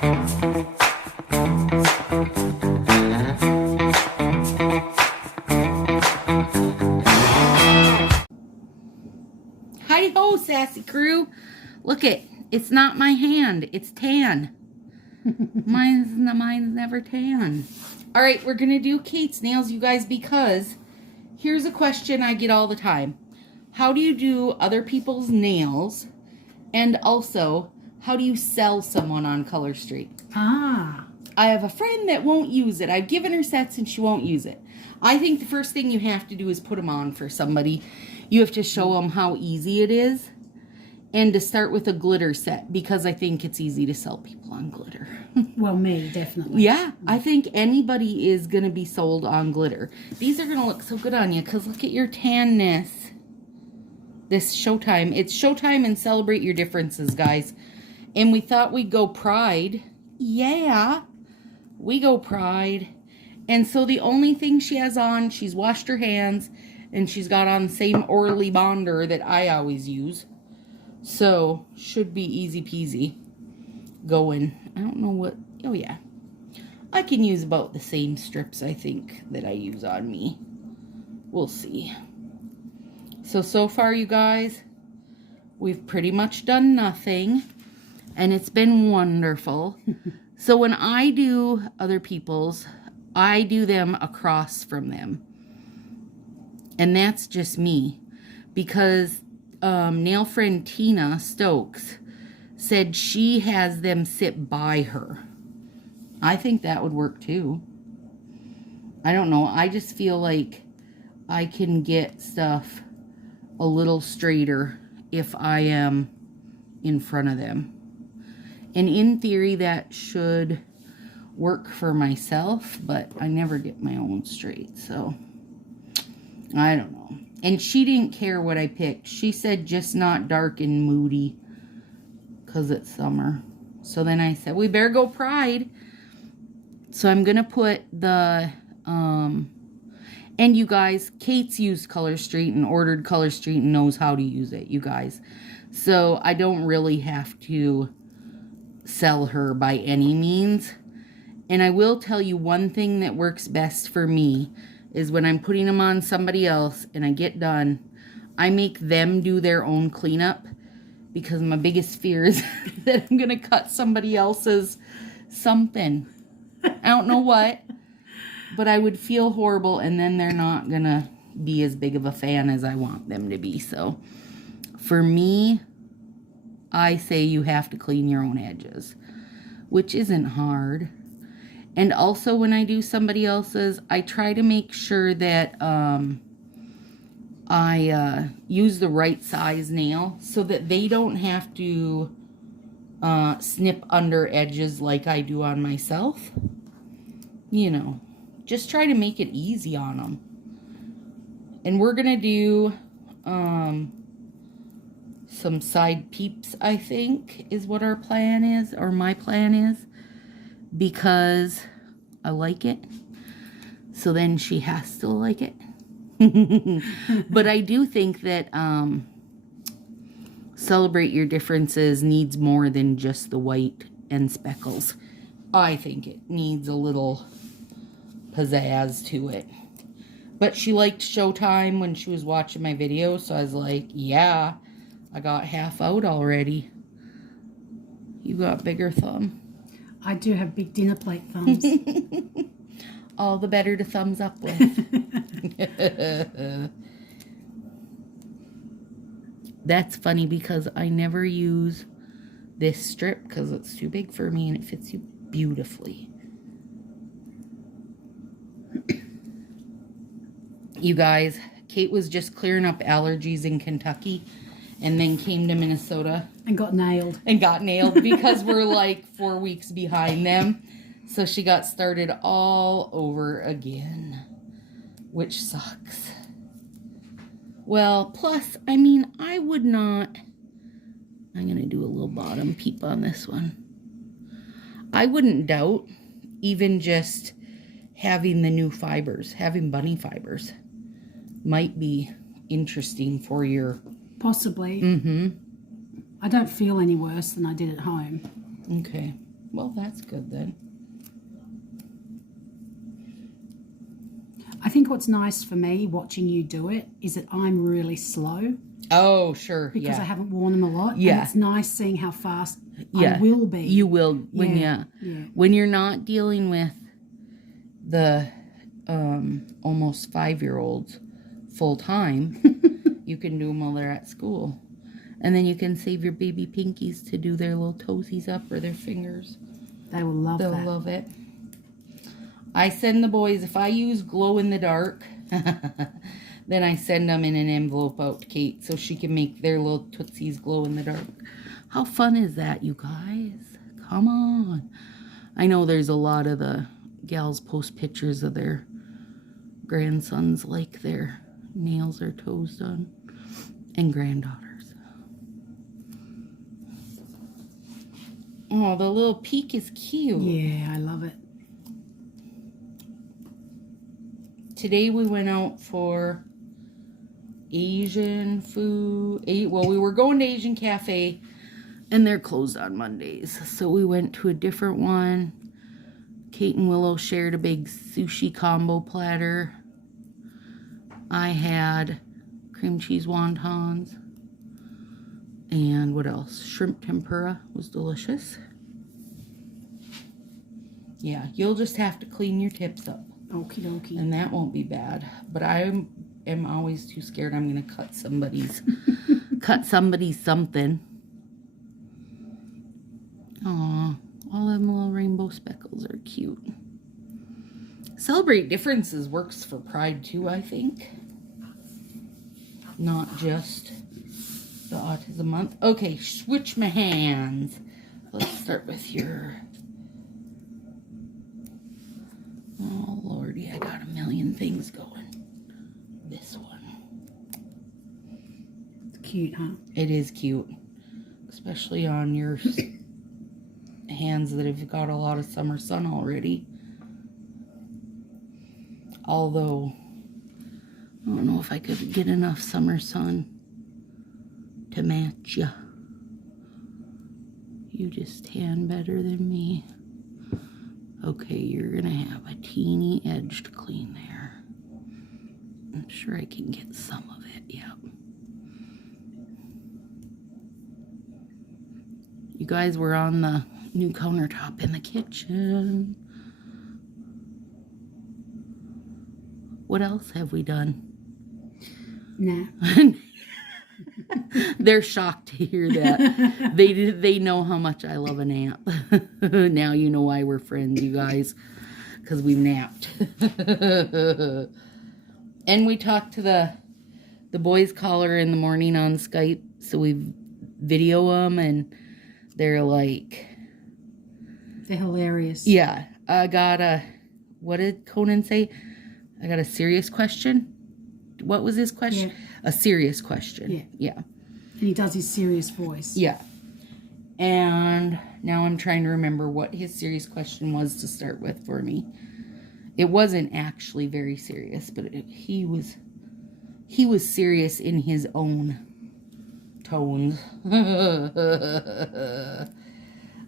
Hi-ho, Sassy crew. Look it's not my hand. It's tan. Mine's never tan. All right, we're going to do Kate's nails, you guys, because here's a question I get all the time. How do you do other people's nails? And also, how do you sell someone on Color Street? I have a friend that won't use it. I've given her sets and she won't use it. I think the first thing you have to do is put them on for somebody. You have to show them how easy it is. And to start with a glitter set, because I think it's easy to sell people on glitter. Well, me, definitely. Yeah, I think anybody is going to be sold on glitter. These are going to look so good on you, because look at your tanness. This Showtime. It's Showtime and celebrate your differences, guys. And we thought we'd go Pride. Yeah, we go Pride. And so the only thing she has on, she's washed her hands, and she's got on the same Orly Bonder that I always use. So, should be easy peasy going. I don't know what, oh yeah. I can use about the same strips, I think, that I use on me. We'll see. So far, you guys, we've pretty much done nothing. And it's been wonderful. So when I do other people's, I do them across from them. And that's just me. Because nail friend Tina Stokes said she has them sit by her. I think that would work too. I don't know. I just feel like I can get stuff a little straighter if I am in front of them. And in theory, that should work for myself, but I never get my own straight, so I don't know. And she didn't care what I picked. She said just not dark and moody because it's summer. So then I said, we better go Pride. So I'm going to put the, and you guys, Kate's used Color Street and ordered Color Street and knows how to use it, you guys. So I don't really have to sell her by any means. And I will tell you one thing that works best for me is when I'm putting them on somebody else and I get done, I make them do their own cleanup, because my biggest fear is that I'm going to cut somebody else's something. I don't know what, but I would feel horrible, and then they're not going to be as big of a fan as I want them to be. So for me, I say you have to clean your own edges, which isn't hard. And also when I do somebody else's, I try to make sure that I use the right size nail so that they don't have to snip under edges like I do on myself. You know, just try to make it easy on them. And we're going to do some side peeps, I think, is what our plan is, or my plan is. Because I like it. So then she has to like it. But I do think that celebrate your differences needs more than just the white and speckles. I think it needs a little pizzazz to it. But she liked Showtime when she was watching my video, so I was like, yeah, I got half out already. You got bigger thumb. I do have big dinner plate thumbs. All the better to thumbs up with. That's funny because I never use this strip because it's too big for me and it fits you beautifully. You guys, Kate was just clearing up allergies in Kentucky and then came to Minnesota. And got nailed. And got nailed because we're like 4 weeks behind them. So she got started all over again, which sucks. Well, plus, I mean, I would not... I'm going to do a little bottom peep on this one. I wouldn't doubt even just having the new fibers, having bunny fibers, might be interesting for your... Possibly. Mm-hmm. I don't feel any worse than I did at home. Okay. Well, that's good then. I think what's nice for me watching you do it is that I'm really slow Oh, sure. because yeah. I haven't worn them a lot. Yeah. And it's nice seeing how fast Yeah. I will be. You will when Yeah. when you're not dealing with the almost 5-year-olds full time. You can do them while they're at school. And then you can save your baby pinkies to do their little toesies up or their fingers. They will love They'll that. love it. I send the boys, if I use glow in the dark, then I send them in an envelope out to Kate so she can make their little tootsies glow in the dark. How fun is that, you guys? Come on. I know there's a lot of the gals post pictures of their grandsons like their nails or toes done, and granddaughters. Oh, the little peak is cute. Yeah, I love it. Today we went out for Asian food. Well, we were going to Asian Cafe, and they're closed on Mondays. So we went to a different one. Kate and Willow shared a big sushi combo platter. I had cream cheese wontons. And what else? Shrimp tempura was delicious. Yeah, you'll just have to clean your tips up. Okie dokie. And that won't be bad. But I am always too scared I'm going to cut somebody's something. Aw, all them little rainbow speckles are cute. Celebrate Differences works for Pride too, I think. Not just the Autism Month. Okay, switch my hands. Let's start with your... Oh, Lordy, I got a million things going. This one. It's cute, huh? It is cute. Especially on your hands that have got a lot of summer sun already. Although, I don't know if I could get enough summer sun to match you. You just tan better than me. Okay, you're gonna have a teeny edge to clean there. I'm sure I can get some of it, yep. You guys were on the new countertop in the kitchen. What else have we done? Nah. They're shocked to hear that. They know how much I love a nap. Now you know why we're friends, you guys. Because we napped. And we talked to the boys caller in the morning on Skype. So we video them and they're like... They're hilarious. Yeah. I got a... What did Conan say? I got a serious question. What was his question? Yeah. A serious question. Yeah. Yeah. And he does his serious voice. Yeah. And now I'm trying to remember what his serious question was to start with for me. It wasn't actually very serious, but he was serious in his own tones.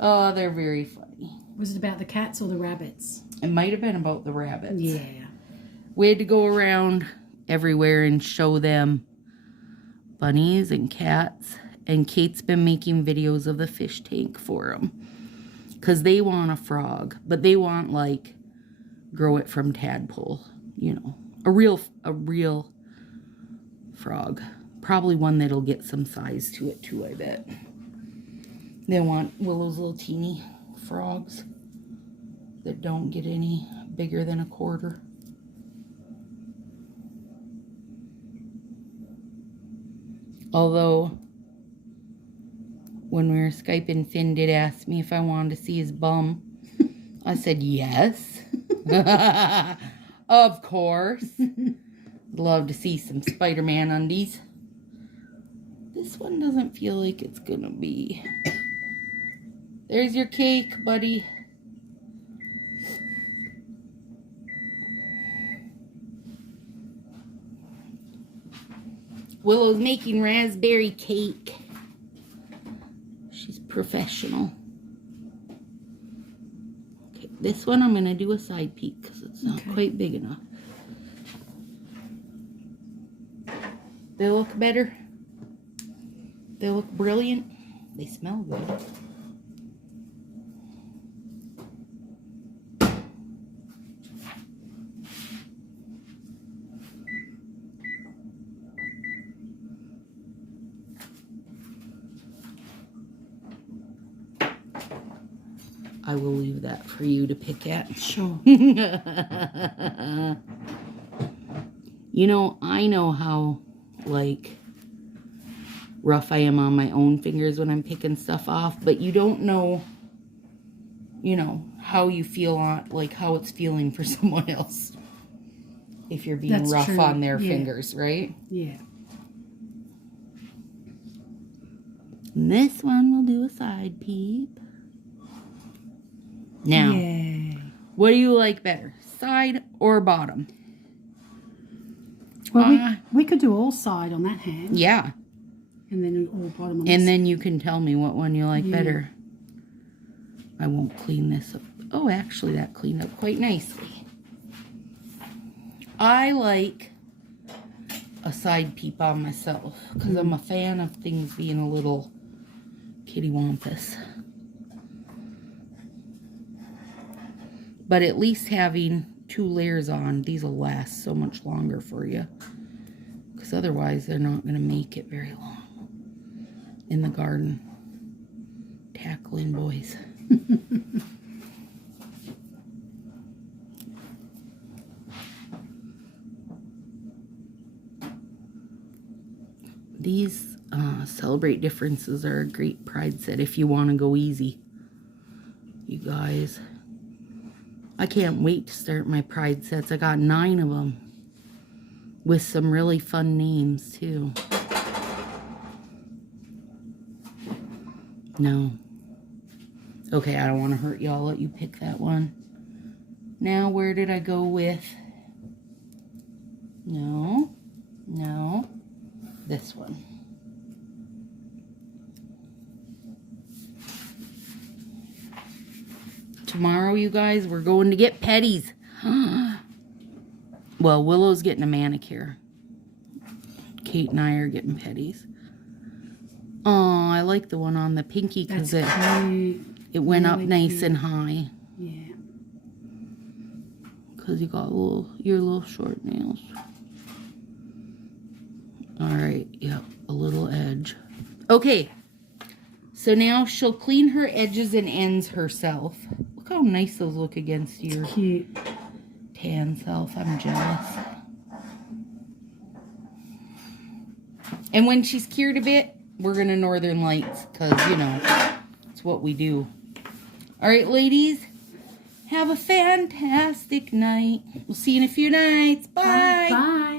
Oh, they're very funny. Was it about the cats or the rabbits? It might have been about the rabbits. Yeah. We had to go around everywhere and show them bunnies and cats. And Kate's been making videos of the fish tank for them. Because they want a frog. But they want, like, grow it from tadpole. You know. A real frog. Probably one that'll get some size to it, too, I bet. They want Willow's little teeny frogs that don't get any bigger than a quarter. Although, when we were Skyping, Finn did ask me if I wanted to see his bum. I said yes. Of course. Love to see some Spider-Man undies. This one doesn't feel like it's gonna be. There's your cake, buddy. Willow's making raspberry cake. She's professional. This one I'm going to do a side peek because it's not quite big enough. They look better. They look brilliant. They smell good. I will leave that for you to pick at. Sure. You know, I know how, like, rough I am on my own fingers when I'm picking stuff off, but you don't know, you know, how you feel on, like, how it's feeling for someone else. If you're being That's rough true. on their fingers, right? Yeah. And this one will do a side peep. Now, what do you like better, side or bottom? Well, we could do all side on that hand. Yeah. And then all bottom on this. And then you can tell me what one you like better. I won't clean this up. Oh, actually, that cleaned up quite nicely. I like a side peep on myself because I'm a fan of things being a little kittywampus. But at least having 2 layers on, these will last so much longer for you. Because otherwise, they're not going to make it very long in the garden. Tackling boys. These Celebrate Differences are a great pride set if you want to go easy. You guys. I can't wait to start my pride sets. I got 9 of them. With some really fun names, too. No. Okay, I don't want to hurt you. I'll let you pick that one. Now, where did I go with? No. No. This one. Tomorrow, you guys, we're going to get petties. Well, Willow's getting a manicure. Kate and I are getting petties. Oh, I like the one on the pinky because it went really up nice and high. Yeah. Because you got your little short nails. All right, yep, a little edge. Okay, so now she'll clean her edges and ends herself. Look how nice those look against your tan self. I'm jealous. And when she's cured a bit, we're going to Northern Lights because, you know, it's what we do. All right, ladies, have a fantastic night. We'll see you in a few nights. Bye. Bye.